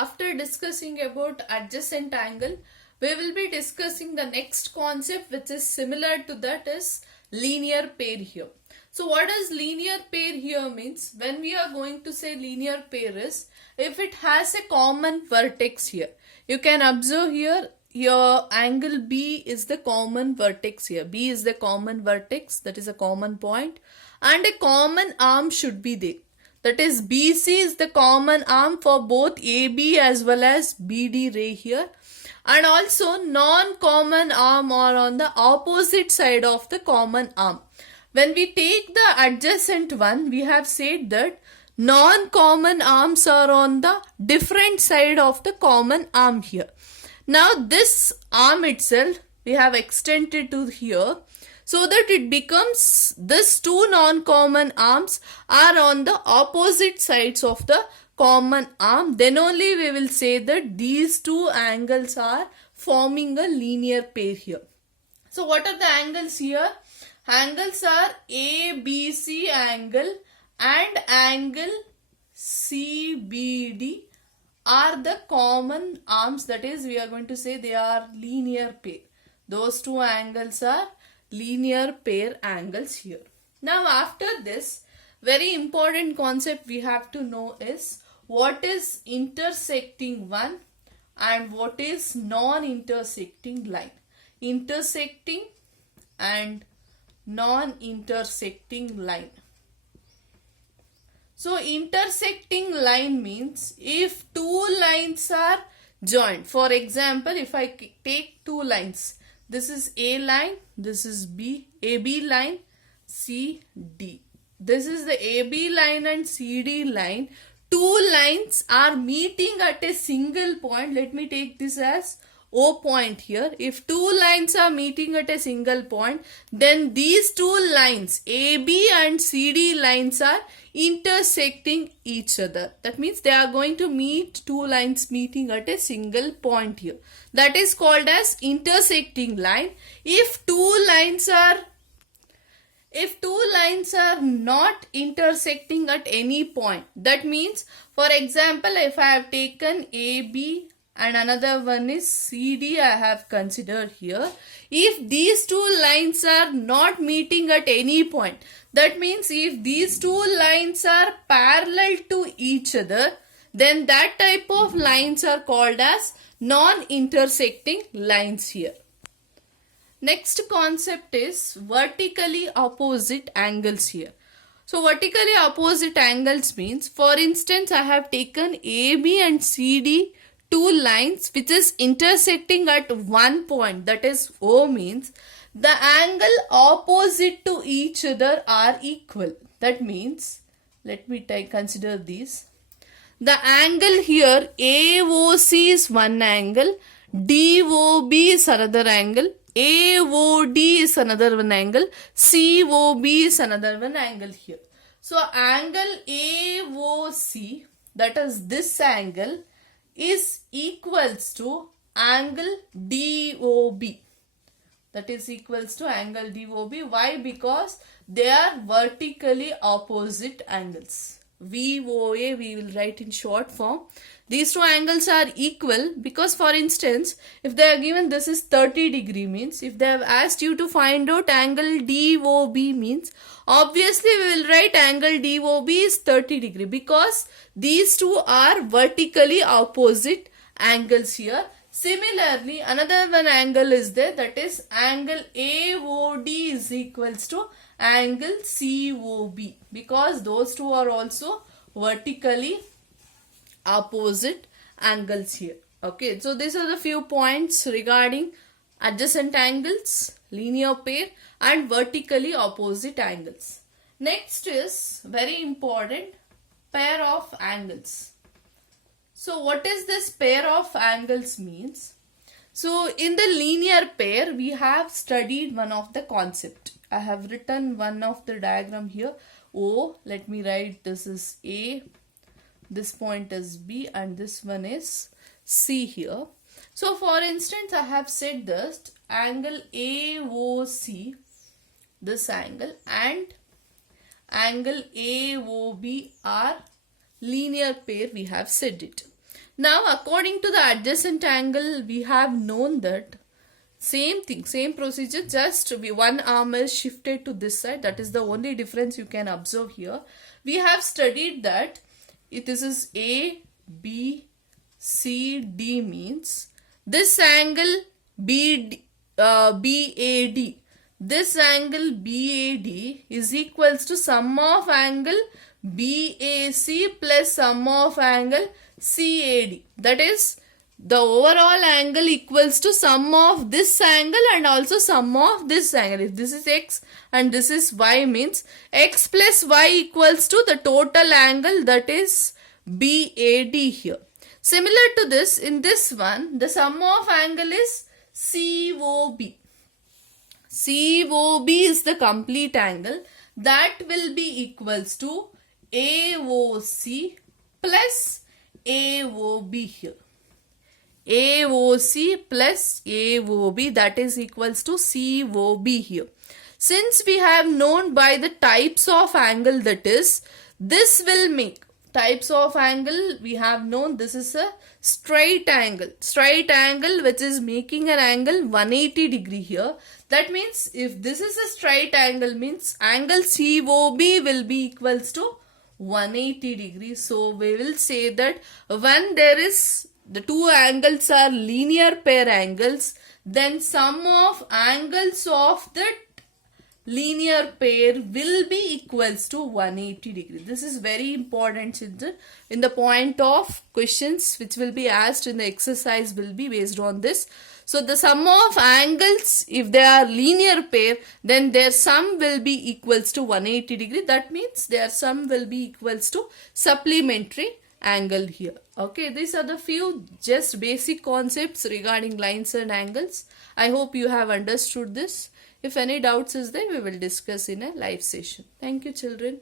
after discussing about adjacent angle, we will be discussing the next concept which is similar to that is linear pair here. So what does linear pair here means? When we are going to say linear pair is if it has a common vertex here. You can observe here your angle B is the common vertex here. B is the common vertex, that is a common point, and a common arm should be there. That is BC is the common arm for both AB as well as BD ray here, and also non-common arm are on the opposite side of the common arm. When we take the adjacent one, we have said that non-common arms are on the different side of the common arm here. Now this arm itself we have extended to here, so that it becomes this two non-common arms are on the opposite sides of the common arm. Then only we will say that these two angles are forming a linear pair here. So what are the angles here? Angles are ABC angle and angle CBD are the common arms, that is we are going to say they are linear pair. Those two angles are linear pair angles here. Now after this, very important concept we have to know is what is intersecting one and what is non-intersecting line. Intersecting and non-intersecting line. So intersecting line means if two lines are joined. For example, if I take two lines, this is A line, this is AB line, CD. This is the AB line and CD line. Two lines are meeting at a single point. Let me take this as O point here. If two lines are meeting at a single point, then these two lines AB and CD lines are intersecting each other. That means they are going to meet two lines meeting at a single point here. That is called as intersecting line. If two lines are not intersecting at any point, that means for example if I have taken AB and another one is CD I have considered here. If these two lines are not meeting at any point, that means if these two lines are parallel to each other, then that type of lines are called as non-intersecting lines here. Next concept is vertically opposite angles here. So vertically opposite angles means, for instance, I have taken AB and CD two lines which is intersecting at one point, that is O, means the angle opposite to each other are equal. That means, let me consider these. The angle here AOC is one angle, DOB is another angle, AOD is another one angle, COB is another one angle here. So angle AOC, that is this angle, is equals to angle DOB. That is equals to angle DOB. Why? Because they are vertically opposite angles. VOA we will write in short form. These two angles are equal because, for instance, if they are given this is 30 degree, means if they have asked you to find out angle DOB, means obviously we will write angle DOB is 30 degree because these two are vertically opposite angles here. Similarly, another one angle is there, that is angle AOD is equals to angle COB because those two are also vertically opposite angles here. Okay, so these are the few points regarding adjacent angles, linear pair and vertically opposite angles. Next is very important, pair of angles. So what is this pair of angles means? So in the linear pair we have studied one of the concept. I have written one of the diagram here. O, let me write, this is A, this point is B and this one is C here. So for instance I have said this angle AOC, this angle, and angle AOB are linear pair, we have said it. Now, according to the adjacent angle, we have known that same thing, same procedure, just one arm is shifted to this side. That is the only difference you can observe here. We have studied that this is A, B, C, D means this angle BAD. This angle BAD is equals to sum of angle BAC plus sum of angle CAD. That is, the overall angle equals to sum of this angle and also sum of this angle. If this is x and this is y, means x plus y equals to the total angle, that is BAD here. Similar to this, in this one, the sum of angle is COB. COB is the complete angle. That will be equals to AOC plus AOB here. AOC plus AOB, that is equals to COB here. Since we have known by the types of angle, that is, this will make types of angle, we have known this is a straight angle which is making an angle 180 degree here. That means if this is a straight angle, means angle COB will be equals to 180 degrees. So we will say that when there is the two angles are linear pair angles, then sum of angles of that linear pair will be equals to 180 degrees. This is very important, children. In the point of questions which will be asked in the exercise will be based on this. So the sum of angles, if they are linear pair, then their sum will be equals to 180 degree. That means their sum will be equals to supplementary angle here. Okay, these are the few just basic concepts regarding lines and angles. I hope you have understood this. If any doubts is there, we will discuss in a live session. Thank you, children.